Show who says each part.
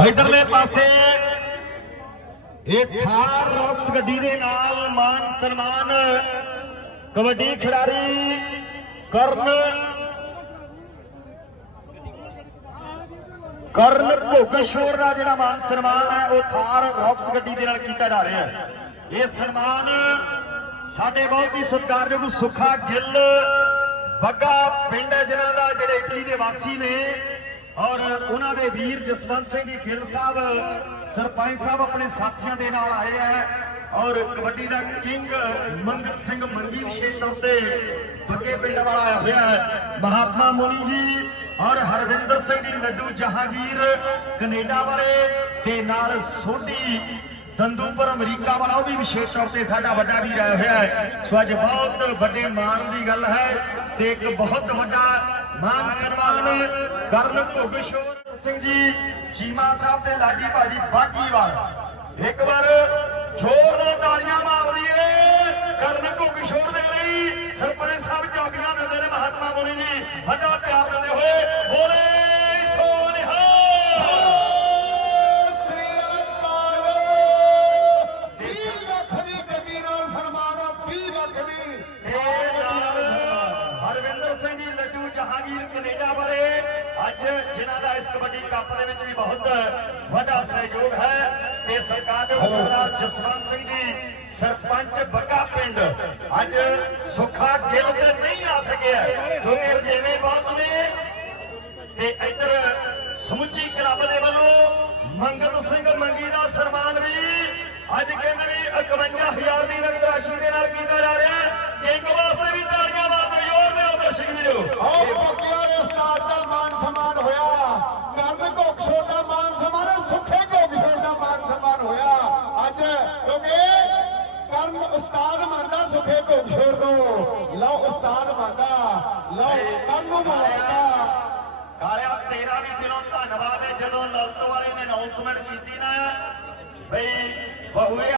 Speaker 1: ਇਧਰਲੇ ਪਾਸੇ ਇਹ ਥਾਰ ਰੌਕਸ ਗੱਡੀ ਦੇ ਨਾਲ ਮਾਨ ਸਨਮਾਨ ਕਬੱਡੀ ਖਿਡਾਰੀ ਕਰਨ ਕਰਨ ਭੋਗੇਸ਼ਵਰ ਦਾ ਜਿਹੜਾ ਮਾਨ ਸਨਮਾਨ ਹੈ, ਉਹ ਥਾਰ ਰੌਕਸ ਗੱਡੀ ਦੇ ਨਾਲ ਕੀਤਾ ਜਾ ਰਿਹਾ ਹੈ। ਇਹ ਸਨਮਾਨ ਸਾਡੇ ਬਹੁਤ ਹੀ ਸਤਿਕਾਰਯੋਗ ਸੁਖਾ ਗਿੱਲ ਬੱਗਾ ਪਿੰਡ ਹੈ, ਜਿਨ੍ਹਾਂ ਦਾ ਜਿਹੜੇ ਇਟਲੀ ਦੇ ਵਾਸੀ ਨੇ ਔਰ ਉਹਨਾਂ ਦੇ ਵੀਰ ਜਸਵੰਤ ਸਿੰਘ ਜੀ ਗਿੱਲ ਸਾਹਿਬ, ਸਰਪੰਚ ਸਾਹਿਬ ਆਪਣੇ ਸਾਥੀਆਂ ਦੇ ਨਾਲ ਆਏ ਹੈ ਔਰ ਕਬੱਡੀ ਦਾ ਕਿੰਗ ਮੰਗਤ ਸਿੰਘ ਮੰਗੀ ਵਿਸ਼ੇਸ਼ ਤੌਰ ਤੇ ਬੱਗੇ ਪਿੰਡ ਵਾਲਾ ਆਇਆ ਹੋਇਆ ਹੈ। ਮਹਾਤਮਾ ਮੋਨੀ ਜੀ ਔਰ ਹਰਵਿੰਦਰ ਸਿੰਘ ਜੀ ਲੱਡੂ ਜਹਾਂਗੀਰ ਕੈਨੇਡਾ ਵਾਲੇ ਤੇ ਨਾਲ ਸੋਢੀ ਦੰਦੂਪੁਰ ਅਮਰੀਕਾ ਵਾਲਾ, ਉਹ ਵੀ ਵਿਸ਼ੇਸ਼ ਤੌਰ ਤੇ ਸਾਡਾ ਵੱਡਾ ਵੀਰ ਆਇਆ ਹੋਇਆ ਹੈ। ਸੋ ਅੱਜ ਬਹੁਤ ਵੱਡੇ ਮਾਣ ਦੀ ਗੱਲ ਹੈ ਤੇ ਇੱਕ ਬਹੁਤ ਵੱਡਾ ਮਾਨ ਸਨਮਾਨ ਕਰਨ ਭੋਗੇਸ਼ਵਰ ਸਿੰਘ ਜੀ, ਚੀਮਾ ਸਾਹਿਬ ਤੇ ਲਾਡੀ ਭਾਜੀ ਬਾਗੀਵਾਲ। ਇੱਕ ਵਾਰ ਜ਼ੋਰ ਨਾਲ ਤਾਲੀਆਂ ਮਾਰ ਦਈਏ ਕਰਨ ਭੋਗੇਸ਼ਵਰ ਦੇ ਲਈ ਸਰਪੰਚ ਕੈਨੇਡਾ ਬਾਰੇ ਅੱਜ ਜਿਨ੍ਹਾਂ ਦਾ ਇਸ ਕਬੱਡੀ ਕੱਪ ਦੇ ਵਿੱਚ ਵੀ ਬਹੁਤ ਵੱਡਾ ਸਹਿਯੋਗ ਹੈ ਤੇ ਸਰਕਾਰ ਦੇ ਸਰਦਾਰ ਜਸਵੰਤ ਸਿੰਘ ਜੀ ਸਰਪੰਚ ਬੱਗਾ ਪਿੰਡ ਅੱਜ ਸੁੱਖਾ ਗਿੱਲ ਤੇ ਨਹੀਂ ਆ ਸਕਿਆ ਕਿਉਂਕਿ ਰਜੇਵੇਂ ਬਹੁਤ ਨੇ। ਤੇ ਇੱਧਰ ਸਮੁੱਚੀ ਕਲੱਬ ਦੇ ਵੱਲੋਂ ਮੰਗਤ ਸਿੰਘ ਮੰਗੀ
Speaker 2: ਕਰਨ ਛੋਟਾ ਮਾਨ ਸੁੱਖੇ ਘੋਕ ਛੋਟਾ ਮਾਨ ਸਨਮਾਨ ਹੋਇਆ। ਅੱਜ ਕਿਉਂਕਿ ਕਰਨ ਉਸਤਾਦ ਮੰਨਦਾ ਸੁੱਖੇ ਘੋਕ ਛੋੜ ਤੋਂ ਲਓ ਉਸਤਾਦ ਮੰਨਦਾ ਲਓ ਕਰਨ ਨੂੰ ਮੰਨਦਾ
Speaker 1: ਕਾਲਿਆ ਤੇਰਾ ਵੀ ਦਿਲੋਂ ਧੰਨਵਾਦ ਹੈ। ਜਦੋਂ ਲਲਤੋ ਵਾਲੇ ਨੇ ਅਨਾਉਂਸਮੈਂਟ ਕੀਤੀ ਨਾ ਬਈ ਬਹੂਏ